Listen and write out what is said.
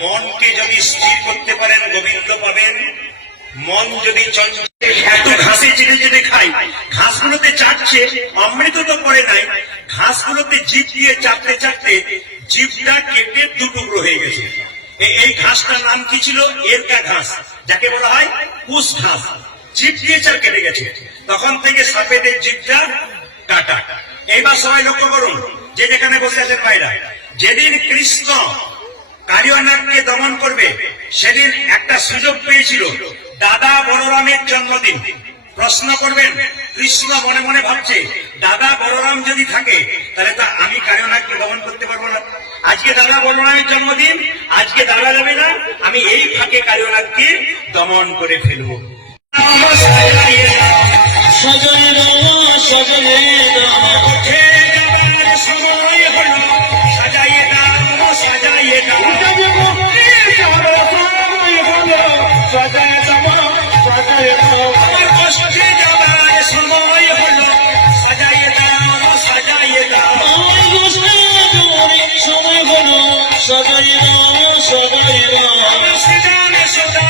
মনকে যদি স্থির করতে পারেন গোবিন্দ পাবেন। মন যদি এত ঘাসে চেটে চেটে খাই, ঘাসগুলোতে চাটছে, অমৃত তো পড়ে নাই, ঘাসগুলোতে জিভ দিয়ে চাটতে চাটতে জিভটা কেটে দুটুকরো হয়ে গেছে। এই ঘাসটার নাম কি ছিল? এরকা ঘাস, যাকে বলা হয় কুশ ঘাস। জিভ দিয়ে চার কেটে গেছে, তখন থেকে সাপেদের জিভটা কাটা। এইবার সবাই লক্ষ্য করুন, যে যেখানে বসে আছেন ভাইরা, যেদিন কৃষ্ণ কালিয়ানাগকে দমন করবে সেদিন একটা সুযোগ পেয়েছিল, দাদা বলরামের জন্মদিন। প্রশ্ন করবেন, কৃষ্ণ মনে মনে ভাবছে দাদা বলরাম যদি থাকে তাহলে তা আমি কালিয়ানাগকে দমন করতে পারবো না। আজকে দাদা বলরামের জন্মদিন, আজকে দাদা যাবে না, আমি এই ফাঁকে কালিয়ানাগকে দমন করে ফেলবো। সজয় রামা সজয় রামা উঠে যাবার সময় হলো, সাজাইয়ে দাও সাজাইয়ে দাও, আমার কষ্টে যাবার সময় হলো, সাজাইয়ে দাও সাজাইয়ে দাও, আমার গোষ্ঠী সময় হলো সজয় রামা সজয় রামা সৃজন সদা